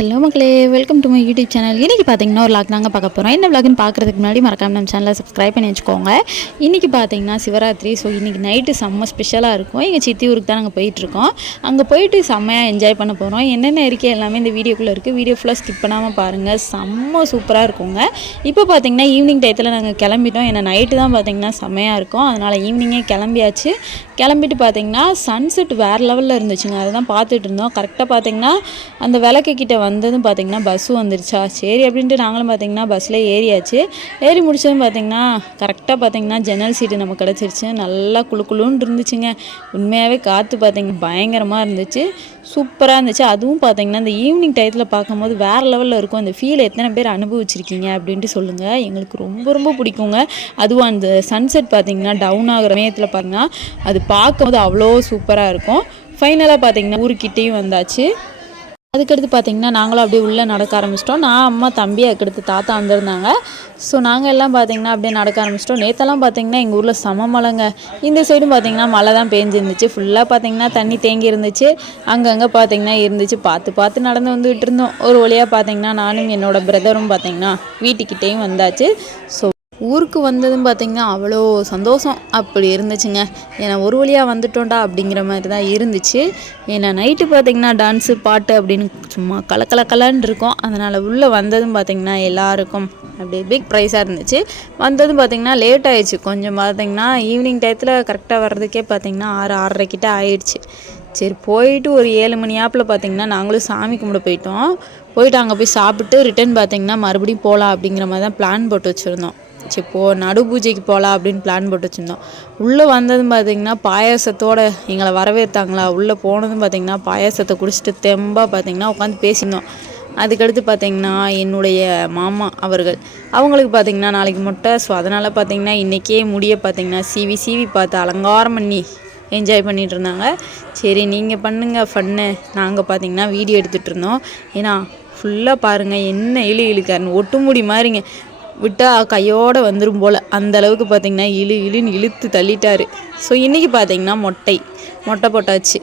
Hello மக்களே, welcome to my YouTube channel. இன்றைக்கி பார்த்தீங்கன்னா ஒரு வ்ளாக் தாங்க பார்க்க போகிறோம். என்ன வ்ளாக்னு பார்க்குறதுக்கு முன்னாடி மறக்காம நம்ம சேனலை சப்ஸ்கிரைப் பண்ணி வச்சுக்கோங்க. இன்றைக்கி பார்த்தீங்கன்னா சிவராத்திரி. ஸோ இன்றைக்கி நைட்டு செம்ம ஸ்பெஷலாக இருக்கும். எங்கள் சித்தி ஊருக்கு தான் நாங்கள் போயிட்டுருக்கோம். அங்கே போயிட்டு செம்மையாக என்ஜாய் பண்ண போகிறோம். என்னென்ன இருக்கே எல்லாமே இந்த வீடியோக்குள்ளே இருக்குது. வீடியோ ஃபுல்லாக ஸ்கிப் பண்ணாமல் பாருங்கள். செம்ம சூப்பராக இருக்குங்க. இப்போ பார்த்தீங்கன்னா ஈவினிங் டயத்தில் நாங்கள் கிளம்பிட்டோம். ஏன்னா நைட்டு தான் பார்த்தீங்கன்னா செம்மையாக இருக்கும். அதனால் ஈவினிங்கே கிளம்பியாச்சு. கிளம்பிட்டு பார்த்தீங்கன்னா சன்செட் வேறு லெவலில் இருந்துச்சுங்க. அதுதான் பார்த்துட்டு இருந்தோம். கரெக்டாக பார்த்தீங்கன்னா அந்த விளக்கு கிட்ட வந்ததும் பார்த்திங்கன்னா பஸ்ஸும் வந்துருச்சா, சரி அப்படின்ட்டு நாங்களும் பார்த்திங்கன்னா பஸ்ஸில் ஏறியாச்சு. ஏறி முடிச்சதும் பார்த்திங்கன்னா கரெக்டாக பார்த்திங்கன்னா ஜன்னல் சீட்டு நமக்கு கிடச்சிருச்சு. நல்லா குளுன்னு இருந்துச்சுங்க. உண்மையாகவே காற்று பார்த்திங்கன்னா பயங்கரமாக இருந்துச்சு, சூப்பராக இருந்துச்சு. அதுவும் பார்த்திங்கன்னா இந்த ஈவினிங் டயத்தில் பார்க்கும்போது வேறு லெவலில் இருக்கும். அந்த ஃபீல் எத்தனை பேர் அனுபவிச்சிருக்கீங்க அப்படின்ட்டு சொல்லுங்கள். எங்களுக்கு ரொம்ப ரொம்ப பிடிக்குங்க. அதுவும் அந்த சன்செட் பார்த்திங்கன்னா டவுன் ஆகிற சமயத்தில் பாருங்கன்னா அது பார்க்கும்போது அவ்வளோ சூப்பராக இருக்கும். ஃபைனலாக பார்த்திங்கன்னா ஊருக்கிட்டேயும் வந்தாச்சு. அதுக்கடுத்து பார்த்திங்கன்னா நாங்களும் அப்படியே உள்ளே நடக்க ஆரம்பிச்சிட்டோம். நான், அம்மா, தம்பி, அதுக்கடுத்து தாத்தா வந்திருந்தாங்க. ஸோ நாங்கள் எல்லாம் பார்த்திங்கன்னா அப்படியே நடக்க ஆரம்பிச்சிட்டோம். நேற்றெல்லாம் பார்த்திங்கன்னா எங்கள் ஊரில் செம மழைங்க. இந்த சைடும் பார்த்திங்கன்னா மழை தான் பேஞ்சிருந்துச்சு. ஃபுல்லாக பார்த்திங்கன்னா தண்ணி தேங்கி இருந்துச்சு. அங்கங்கே பார்த்திங்கன்னா இருந்துச்சு. பார்த்து நடந்து வந்துகிட்டு இருந்தோம். ஒரு வழியாக பார்த்திங்கன்னா நானும் என்னோடய பிரதரும் பார்த்திங்கன்னா வீட்டுக்கிட்டேயும் வந்தாச்சு. ஸோ ஊருக்கு வந்ததும் பார்த்திங்கன்னா அவ்வளோ சந்தோஷம் அப்படி இருந்துச்சுங்க. ஏன்னா ஒரு வழியாக வந்துட்டோண்டா அப்படிங்கிற மாதிரி தான் இருந்துச்சு. ஏன்னா நைட்டு பார்த்திங்கன்னா டான்ஸு பாட்டு அப்படின்னு சும்மா கலக்கலன்னு இருக்கும். அதனால் உள்ளே வந்ததும் பார்த்திங்கன்னா எல்லாருக்கும் அப்படியே பிக் ப்ரைஸாக இருந்துச்சு. வந்ததும் பார்த்திங்கன்னா லேட் ஆகிடுச்சு. கொஞ்சம் பார்த்திங்கன்னா ஈவினிங் டயத்தில் கரெக்டாக வர்றதுக்கே பார்த்திங்கன்னா 6:30 கிட்ட ஆயிடுச்சு. சரி போயிட்டு ஒரு 7 மணி ஆப்பில் பார்த்திங்கன்னா நாங்களும் சாமி கும்பிட போயிட்டு அங்கே போய் சாப்பிட்டு ரிட்டன் பார்த்திங்கன்னா மறுபடியும் போகலாம் அப்படிங்கிற மாதிரி தான் பிளான் போட்டு வச்சுருந்தோம். சரி நடு பூஜைக்கு போகலாம் அப்படின்னு பிளான் போட்டு வச்சுருந்தோம். உள்ளே வந்ததும் பார்த்திங்கன்னா பாயாசத்தோடு எங்களை வரவேற்றாங்களா. உள்ளே போனதும் பார்த்திங்கன்னா பாயாசத்தை குடிச்சிட்டு தெம்பாக பார்த்திங்கன்னா உட்காந்து பேசியிருந்தோம். அதுக்கடுத்து பார்த்திங்கன்னா என்னுடைய மாமா அவங்களுக்கு பார்த்திங்கன்னா நாளைக்கு மொட்டை. ஸோ அதனால் பார்த்திங்கன்னா இன்றைக்கே முடிய பார்த்திங்கன்னா சீவி பார்த்து அலங்காரம் பண்ணி என்ஜாய் பண்ணிகிட்டு இருந்தாங்க. சரி நீங்கள் பண்ணுங்கள் ஃபன்னு, நாங்கள் பார்த்திங்கன்னா வீடியோ எடுத்துகிட்டு இருந்தோம். ஏன்னா ஃபுல்லாக பாருங்கள் என்ன இழுக்காருன்னு ஒட்டுமுடி மாதிரிங்க. விட்டால் கையோடு வந்துடும் போல் அந்த அளவுக்கு பார்த்திங்கன்னா இழுன்னு இழுத்து தள்ளிட்டார். ஸோ இன்றைக்கி பார்த்திங்கன்னா மொட்டை போட்டாச்சு.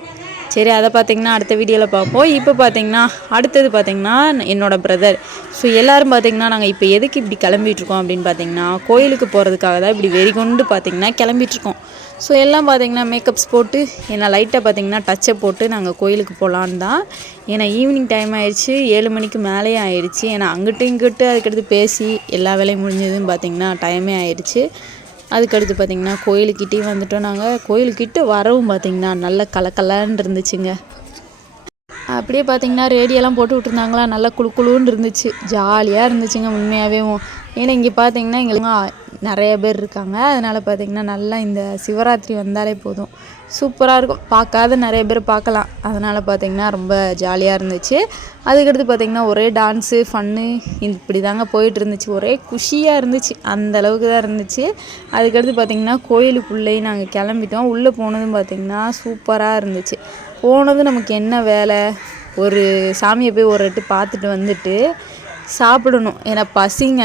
சரி அதை பார்த்திங்கன்னா அடுத்த வீடியோவில் பார்ப்போம். இப்போ பார்த்திங்கன்னா அடுத்தது பார்த்திங்கன்னா என்னோடய பிரதர். ஸோ எல்லோரும் பார்த்திங்கன்னா நாங்கள் இப்போ எதுக்கு இப்படி கிளம்பிகிட்ருக்கோம் அப்படின்னு பார்த்திங்கன்னா கோயிலுக்கு போகிறதுக்காக தான் இப்படி வெறிகொண்டு பார்த்திங்கன்னா கிளம்பிகிட்ருக்கோம். ஸோ எல்லாம் பார்த்திங்கன்னா மேக்கப்ஸ் போட்டு ஏன்னா லைட்டாக பார்த்திங்கன்னா டச்சப் போட்டு நாங்கள் கோயிலுக்கு போகலான்னு தான். ஏன்னா ஈவினிங் டைம் ஆகிடுச்சு, 7 மணிக்கு மேலேயே ஆயிடுச்சு. ஏன்னா அங்கிட்டு இங்கிட்டு அதுக்கடுத்து பேசி எல்லா வேலையும் முடிஞ்சதுன்னு பார்த்திங்கன்னா டைமே ஆயிடுச்சு. அதுக்கடுத்து பார்த்திங்கன்னா கோயிலுக்கிட்டேயும் வந்துட்டோம். நாங்கள் கோயிலுக்கிட்ட வரவும் பார்த்திங்கன்னா நல்ல கலக்கலான்னு இருந்துச்சுங்க. அப்படியே பார்த்திங்கன்னா ரேடியோலாம் போட்டு விட்டுருந்தாங்களா, நல்லா குளுன்னு இருந்துச்சு, ஜாலியாக இருந்துச்சுங்க உண்மையாகவே. ஏன்னா இங்கே பார்த்திங்கன்னா எங்களுக்கு நிறைய பேர் இருக்காங்க. அதனால் பார்த்திங்கன்னா நல்லா இந்த சிவராத்திரி வந்தாலே போதும் சூப்பராக இருக்கும். பார்க்காத நிறைய பேர் பார்க்கலாம். அதனால் பார்த்திங்கன்னா ரொம்ப ஜாலியாக இருந்துச்சு. அதுக்கடுத்து பார்த்திங்கன்னா ஒரே டான்ஸு ஃபன்னு இப்படி தாங்க போயிட்டு இருந்துச்சு. ஒரே குஷியாக இருந்துச்சு, அந்த அளவுக்கு தான் இருந்துச்சு. அதுக்கடுத்து பார்த்திங்கன்னா கோயிலுக்குள்ளேயும் நாங்கள் கிளம்பிட்டோம். உள்ளே போனதும் பார்த்திங்கன்னா சூப்பராக இருந்துச்சு. போனதும் நமக்கு என்ன வேலை, ஒரு சாமியை போய் ஒரு எட்டு பார்த்துட்டு வந்துட்டு சாப்பிடணும். ஏன்னா பசிங்க,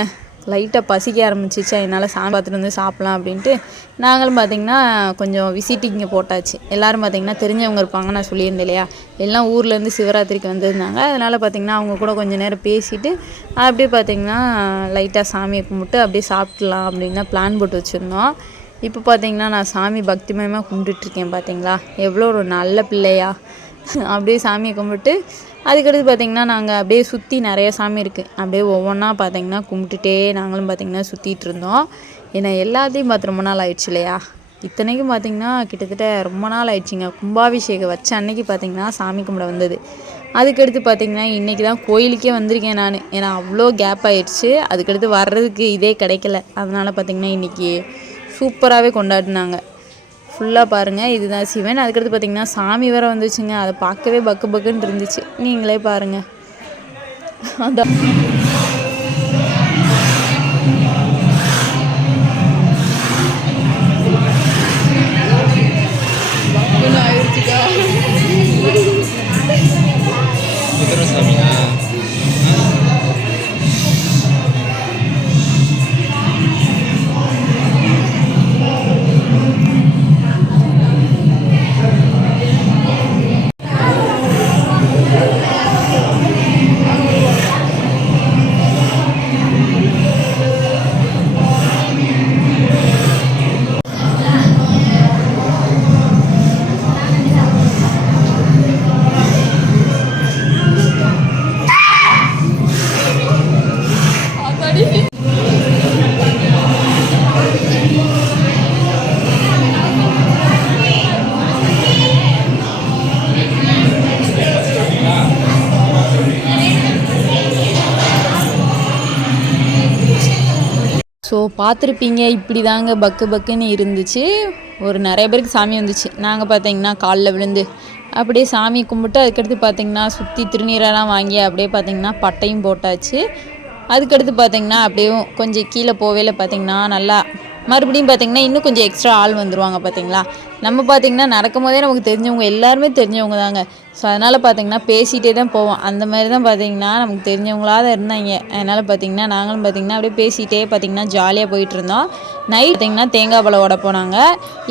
லைட்டாக பசிக்க ஆரம்பிச்சிச்சா, என்னால் சாமி பார்த்துட்டு வந்து சாப்பிட்லாம் அப்படின்ட்டு நாங்களும் பார்த்திங்கன்னா கொஞ்சம் விசிட்டிங்க போட்டாச்சு. எல்லோரும் பார்த்திங்கன்னா தெரிஞ்சவங்க இருப்பாங்க, நான் சொல்லியிருந்தேன் இல்லையா, எல்லாம் ஊர்லேருந்து சிவராத்திரிக்கு வந்திருந்தாங்க. அதனால் பார்த்திங்கன்னா அவங்க கூட கொஞ்சம் நேரம் பேசிவிட்டு அப்படியே பார்த்திங்கன்னா லைட்டாக சாமியை கும்பிட்டு அப்படியே சாப்பிட்லாம் அப்படின்னு தான் பிளான் போட்டு வச்சுருந்தோம். இப்போ பார்த்திங்கன்னா நான் சாமி பக்திமயமாக கும்பிட்டுட்ருக்கேன். பார்த்திங்களா எவ்வளோ ஒரு நல்ல பிள்ளையா. அப்படியே சாமியை கும்பிட்டு அதுக்கடுத்து பார்த்திங்கன்னா நாங்கள் அப்படியே சுற்றி நிறைய சாமி இருக்குது, அப்படியே ஒவ்வொன்றா பார்த்திங்கன்னா கும்பிட்டுட்டே நாங்களும் பார்த்திங்கன்னா சுற்றிட்டு இருந்தோம். ஏன்னா எல்லாத்தையும் பார்த்து ரொம்ப நாள் ஆயிடுச்சு இல்லையா. இத்தனைக்கும் பார்த்திங்கன்னா கிட்டத்தட்ட ரொம்ப நாள் ஆயிடுச்சுங்க. கும்பாபிஷேகம் வச்ச அன்னைக்கு பார்த்திங்கன்னா சாமி கும்பிட வந்தது. அதுக்கடுத்து பார்த்திங்கன்னா இன்றைக்கி தான் கோயிலுக்கே வந்திருக்கேன் நான். ஏன்னா அவ்வளோ கேப் ஆகிடுச்சு. அதுக்கடுத்து வர்றதுக்கு இதே கிடைக்கல. அதனால் பார்த்திங்கன்னா இன்றைக்கி சூப்பராகவே கொண்டாடினாங்க. ஃபுல்லாக பாருங்கள், இதுதான் சிவன். அதுக்கடுத்து பார்த்திங்கன்னா சாமி வேறு வந்துச்சுங்க. அதை பார்க்கவே பக்குன்னு இருந்துச்சு. நீங்களே பாருங்கள். அதான் பார்த்துருப்பீங்க, இப்படி தாங்க பக்கு பக்குன்னு இருந்துச்சு. ஒரு நிறைய பேருக்கு சாமி வந்துச்சு. நாங்கள் பார்த்தீங்கன்னா காலில் விழுந்து அப்படியே சாமி கும்பிட்டு அதுக்கடுத்து பார்த்திங்கன்னா சுற்றி திருநீரெல்லாம் வாங்கி அப்படியே பார்த்திங்கன்னா பட்டையும் போட்டாச்சு. அதுக்கடுத்து பார்த்திங்கன்னா அப்படியே கொஞ்சம் கீழே போவேல பார்த்திங்கன்னா நல்லா மறுபடியும் பார்த்திங்கன்னா இன்னும் கொஞ்சம் எக்ஸ்ட்ரா ஆள் வந்துடுவாங்க பார்த்திங்களா. நம்ம பார்த்திங்கன்னா நடக்கும் போதே நமக்கு தெரிஞ்சவங்க எல்லாருமே தெரிஞ்சவங்க தாங்க. ஸோ அதனால் பார்த்திங்கன்னா பேசிகிட்டே தான் போவோம். அந்த மாதிரி தான் பார்த்திங்கன்னா நமக்கு தெரிஞ்சவங்களாக தான் இருந்தாங்க. அதனால் பார்த்திங்கன்னா நாங்களும் பார்த்திங்கன்னா அப்படியே பேசிகிட்டே பார்த்திங்கன்னா ஜாலியாக போயிட்டுருந்தோம். நைட் பார்த்திங்கன்னா தேங்காய் பழம் உட போனாங்க.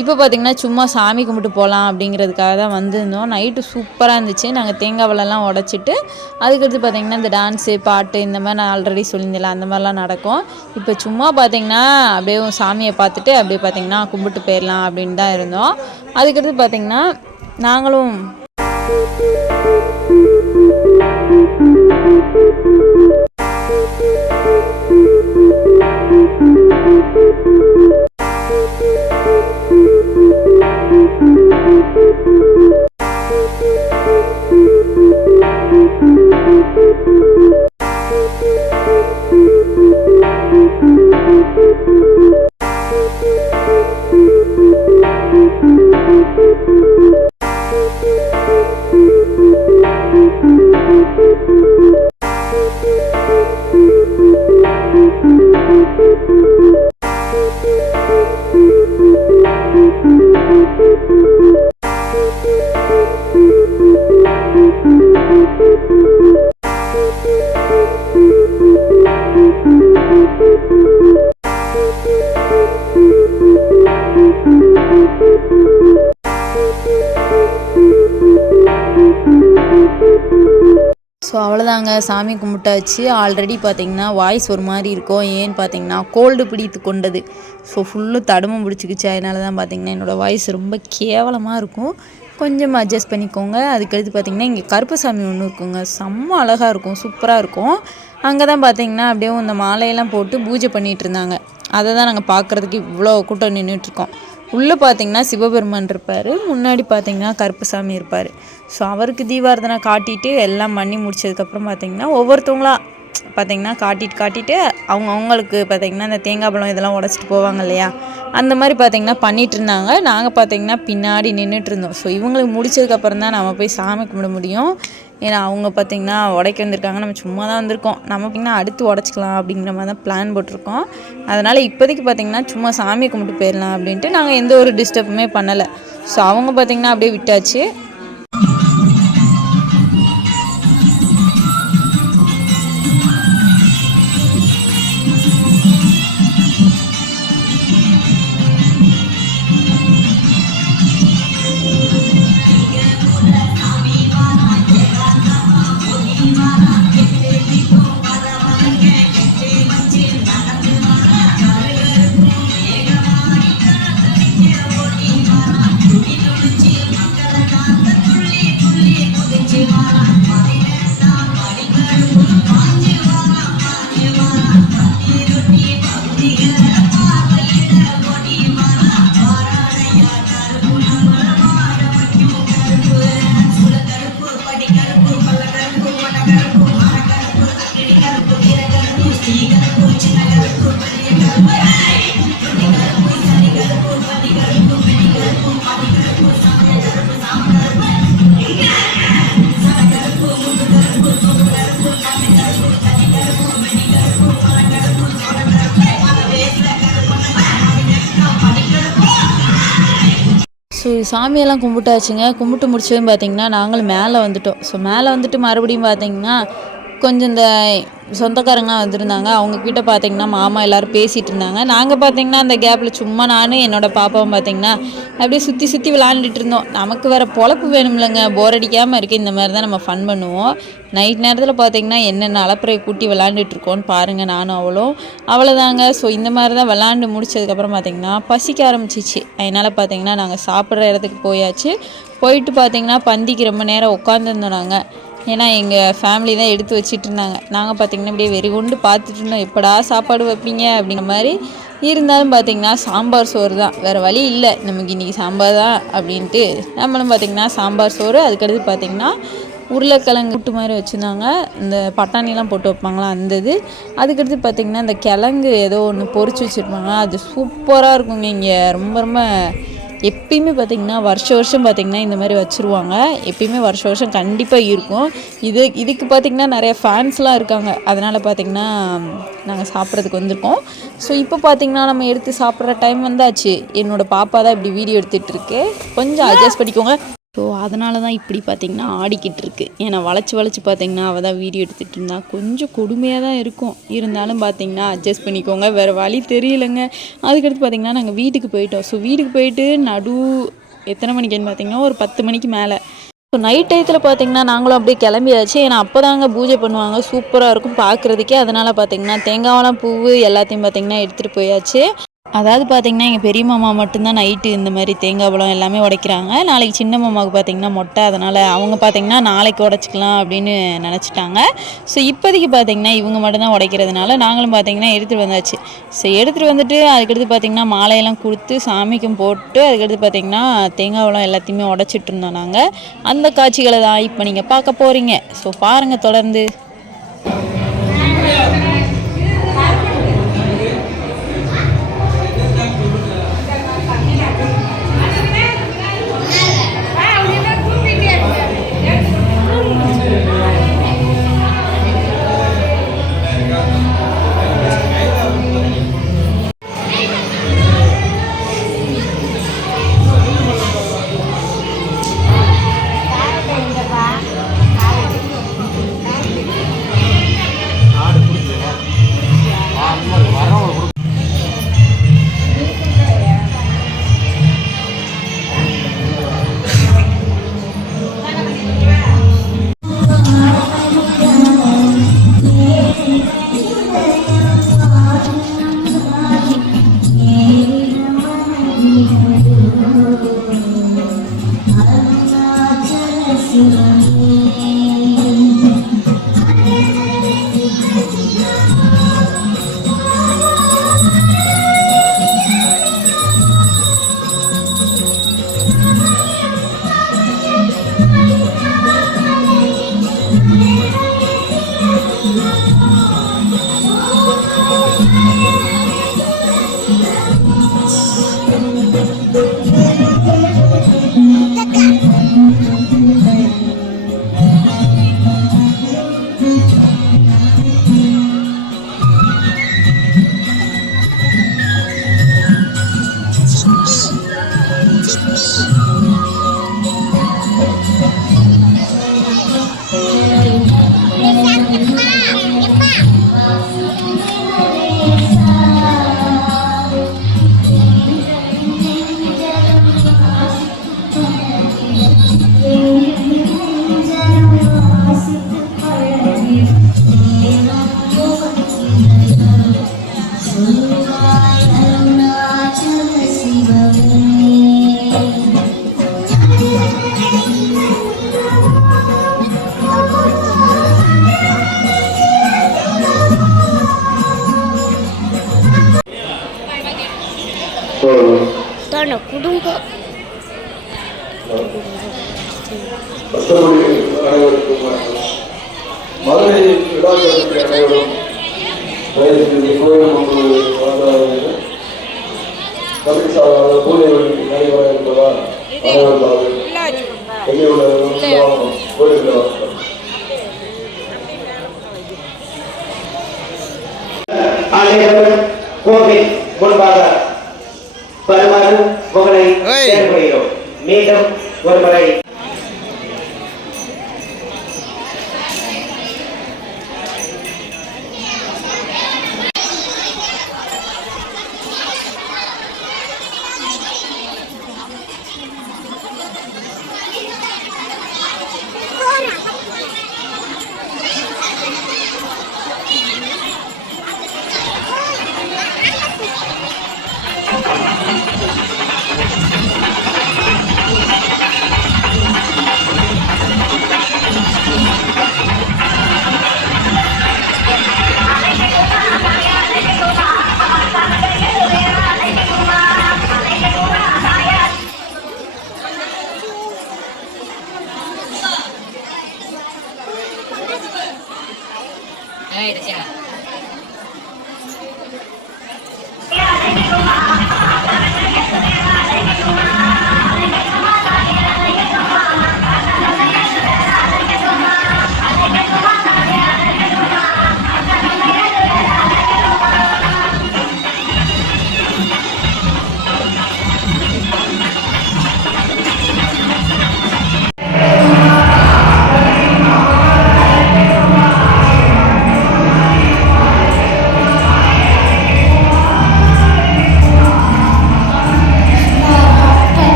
இப்போ பார்த்திங்கன்னா சும்மா சாமி கும்பிட்டு போகலாம் அப்படிங்கிறதுக்காக தான் வந்திருந்தோம். நைட்டு சூப்பராக இருந்துச்சு. நாங்கள் தேங்காய் பழம்லாம் உடச்சிட்டு அதுக்கடுத்து பார்த்திங்கன்னா இந்த டான்ஸு பாட்டு இந்த மாதிரி நான் ஆல்ரெடி சொல்லியிருந்தேன், அந்த மாதிரிலாம் நடக்கும். இப்போ சும்மா பார்த்திங்கன்னா அப்படியே சாமியை பார்த்துட்டு அப்படியே பார்த்திங்கன்னா கும்பிட்டு போயிடலாம் அப்படின்னு தான் இருந்தோம். அதுக்கடுத்து பார்த்திங்கன்னா நாங்களும் ஸோ அவ்வளோதாங்க, சாமி கும்பிட்டாச்சு. ஆல்ரெடி பார்த்திங்கன்னா வாய்ஸ் ஒரு மாதிரி இருக்கும். ஏன்னு பார்த்திங்கன்னா கோல்டு பிடித்து கொண்டது. ஸோ ஃபுல்லும் தடுமம் பிடிச்சிக்கிச்சு. அதனால தான் பார்த்திங்கன்னா என்னோடய வாய்ஸ் ரொம்ப கேவலமாக இருக்கும். கொஞ்சம் அட்ஜஸ்ட் பண்ணிக்கோங்க. அதுக்கடுத்து பார்த்திங்கன்னா இங்கே கருப்பு சாமி ஒன்று இருக்குங்க. செம்ம அழகாக இருக்கும், சூப்பராக இருக்கும். அங்கே தான் பார்த்திங்கன்னா அப்படியே இந்த மாலையெல்லாம் போட்டு பூஜை பண்ணிகிட்டு இருந்தாங்க. அதை தான் நாங்கள் பார்க்குறதுக்கு இவ்வளோ கூட்டம் நின்றுட்டுருக்கோம். உள்ளே பார்த்திங்கன்னா சிவபெருமான் இருப்பார், முன்னாடி பார்த்திங்கன்னா கருப்புசாமி இருப்பார். ஸோ அவருக்கு தீபாரதனை காட்டிட்டு எல்லாம் பண்ணி முடிச்சதுக்கப்புறம் பார்த்திங்கன்னா ஒவ்வொருத்தவங்களா பார்த்திங்கன்னா காட்டிட்டு அவங்களுக்கு பார்த்திங்கன்னா இந்த தேங்காய் பழம் இதெல்லாம் உடச்சிட்டு போவாங்க இல்லையா, அந்த மாதிரி பார்த்திங்கன்னா பண்ணிகிட்டு இருந்தாங்க. நாங்கள் பார்த்திங்கன்னா பின்னாடி நின்றுட்டு இருந்தோம். ஸோ இவங்களுக்கு முடிச்சதுக்கப்புறம் தான் நம்ம போய் சாமி கும்பிட முடியும். ஏன்னா அவங்க பார்த்திங்கன்னா உடைக்க வந்திருக்காங்க, நம்ம சும்மா தான் வந்திருக்கோம். நம்ம பார்த்திங்கன்னா அடுத்து உடச்சிக்கலாம் அப்படிங்கிற மாதிரி தான் பிளான் போட்டிருக்கோம். அதனால் இப்போதைக்கு பார்த்திங்கன்னா சும்மா சாமி கும்பிட்டு போயிடலாம் அப்படின்ட்டு நாங்கள் எந்த ஒரு டிஸ்டர்புமே பண்ணலை. ஸோ அவங்க பார்த்திங்கன்னா அப்படியே விட்டாச்சு. ஸோ சாமியெல்லாம் கும்பிட்டாச்சுங்க. கும்பிட்டு முடிச்சதும் பார்த்திங்கன்னா நாங்களும் மேலே வந்துட்டோம். ஸோ மேலே வந்துட்டு மறுபடியும் பார்த்திங்கன்னா கொஞ்சம் இந்த சொந்தக்காரங்களாம் வந்திருந்தாங்க. அவங்கக்கிட்ட பார்த்திங்கன்னா மாமா எல்லோரும் பேசிகிட்டு இருந்தாங்க. நாங்கள் பார்த்திங்கன்னா அந்த கேப்பில் சும்மா நானும் என்னோடய பாப்பாவும் பார்த்திங்கன்னா அப்படியே சுற்றி விளாண்டுட்டு இருந்தோம். நமக்கு வேறு பொழப்பு வேணும்லங்க, போர் அடிக்காமல் இருக்குது. இந்த மாதிரி தான் நம்ம ஃபன் பண்ணுவோம். நைட் நேரத்தில் பார்த்திங்கன்னா என்னென்ன அலப்பறை கூட்டி விளாண்டுட்ருக்கோன்னு பாருங்கள், நானும் அவ்வளோதாங்க. ஸோ இந்த மாதிரி தான் விளாண்டு முடிச்சதுக்கப்புறம் பார்த்திங்கன்னா பசிக்க ஆரம்பிச்சிச்சு. அதனால் பார்த்திங்கன்னா நாங்கள் சாப்பிட்ற இடத்துக்கு போயிட்டு பார்த்திங்கன்னா பந்திக்கு ரொம்ப நேரம் உட்காந்துருந்தோம் நாங்கள். ஏன்னா எங்கள் ஃபேமிலி தான் எடுத்து வச்சிட்டு இருந்தாங்க. நாங்கள் பார்த்திங்கன்னா அப்படியே வெறி கொண்டு பார்த்துட்டு இருந்தோம், எப்படா சாப்பாடு வைப்பீங்க அப்படிங்கிற மாதிரி. இருந்தாலும் பார்த்திங்கன்னா சாம்பார் சோறு தான், வேறு வழி இல்லை, நமக்கு இன்றைக்கி சாம்பார் தான் அப்படின்ட்டு நம்மளும் பார்த்திங்கன்னா சாம்பார் சோறு. அதுக்கடுத்து பார்த்திங்கன்னா உருளைக்கிழங்கு கூட்டு மாதிரி வச்சுருந்தாங்க. இந்த பட்டாணிலாம் போட்டு வைப்பாங்களா அந்த இது. அதுக்கடுத்து பார்த்திங்கன்னா இந்த கிழங்கு ஏதோ ஒன்று பொரிச்சு வச்சுருப்பாங்க. அது சூப்பராக இருக்குங்க. இங்கே ரொம்ப ரொம்ப எப்பயுமே பார்த்திங்கன்னா வருஷம் பார்த்திங்கன்னா இந்த மாதிரி வச்சுருவாங்க. எப்பயுமே வருஷம் கண்டிப்பாக இருக்கும். இதுக்கு பார்த்திங்கன்னா நிறைய ஃபேன்ஸ்லாம் இருக்காங்க. அதனால் பார்த்திங்கன்னா நாங்கள் சாப்பிட்றதுக்கு வந்திருக்கோம். ஸோ இப்போ பார்த்திங்கன்னா நம்ம எடுத்து சாப்பிட்ற டைம் வந்தாச்சு. என்னோடய பாப்பா தான் இப்படி வீடியோ எடுத்துகிட்டு இருக்கு. கொஞ்சம் அட்ஜஸ்ட் பண்ணிக்கோங்க. ஸோ அதனால தான் இப்படி பார்த்திங்கன்னா ஆடிக்கிட்டு இருக்கு. ஏன்னா வளைச்சி பார்த்திங்கன்னா அவள் தான் வீடியோ எடுத்துகிட்டு இருந்தா. கொஞ்சம் கொடுமையாக தான் இருக்கும். இருந்தாலும் பார்த்திங்கன்னா அட்ஜஸ்ட் பண்ணிக்கோங்க. வேறு வழி தெரியலைங்க. அதுக்கடுத்து பார்த்திங்கன்னா நாங்கள் வீட்டுக்கு போயிட்டோம். ஸோ வீட்டுக்கு போயிட்டு எத்தனை மணிக்குன்னு பார்த்திங்கன்னா ஒரு 10 மணிக்கு மேலே. ஸோ நைட் டயத்தில் பார்த்திங்கன்னா நாங்களும் அப்படியே கிளம்பியாச்சு. ஏன்னா அப்போ தாங்க பூஜை பண்ணுவாங்க. சூப்பராக இருக்கும் பார்க்குறதுக்கே. அதனால் பார்த்திங்கன்னா தேங்காவெல்லாம் பூ எல்லாத்தையும் பார்த்திங்கன்னா எடுத்துகிட்டு போயாச்சு. அதாவது பார்த்திங்கன்னா எங்கள் பெரிய மாமா மட்டும்தான் நைட்டு இந்த மாதிரி தேங்காய் பழம் எல்லாமே உடைக்கிறாங்க. நாளைக்கு சின்ன மாமாவுக்கு பார்த்திங்கன்னா மொட்டை. அதனால் அவங்க பார்த்திங்கன்னா நாளைக்கு உடச்சிக்கலாம் அப்படின்னு நினச்சிட்டாங்க. ஸோ இப்போதைக்கு பார்த்திங்கன்னா இவங்க மட்டும்தான் உடைக்கிறதுனால நாங்களும் பார்த்திங்கன்னா எடுத்துகிட்டு வந்தாச்சு. ஸோ எடுத்துகிட்டு வந்துட்டு அதுக்கடுத்து பார்த்திங்கன்னா மாலையெல்லாம் கொடுத்து சாமிக்கும் போட்டு அதுக்கடுத்து பார்த்திங்கன்னா தேங்காய் பழம் எல்லாத்தையுமே உடச்சிட்டு இருந்தோம் நாங்கள். அந்த காட்சிகளை தான் இப்போ நீங்கள் பார்க்க போகிறீங்க. ஸோ பாருங்கள் தொடர்ந்து. குடும்பம் மதுரை விழாக்களுக்கு அனைவரும் பரிசாளர் பூஜை நடைபெற இருப்பதால் கோவில் முன்பாக வருமாறு உங்களை செயல்படுகிறோம். மீண்டும் ஒருமுறை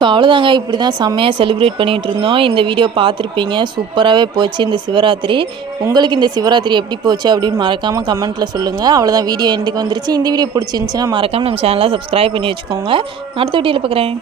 ஸோ அவ்வளோதாங்க, இப்படி தான் செம்மையாக செலிப்ரேட் பண்ணிகிட்டு இருந்தோம். இந்த வீடியோ பார்த்துருப்பீங்க, சூப்பராகவே போச்சு இந்த சிவராத்திரி. உங்களுக்கு இந்த சிவராத்திரி எப்படி போச்சு அப்படின்னு மறக்காமல் கமெண்ட்டில் சொல்லுங்கள். அவ்வளோதான், வீடியோ எண்டுக்கு வந்துருச்சு. இந்த வீடியோ பிடிச்சிருந்துச்சின்னா மறக்காமல் நம்ம சேனலை சப்ஸ்கிரைப் பண்ணி வச்சுக்கோங்க. அடுத்த வீடியோவில் பார்க்குறேன்.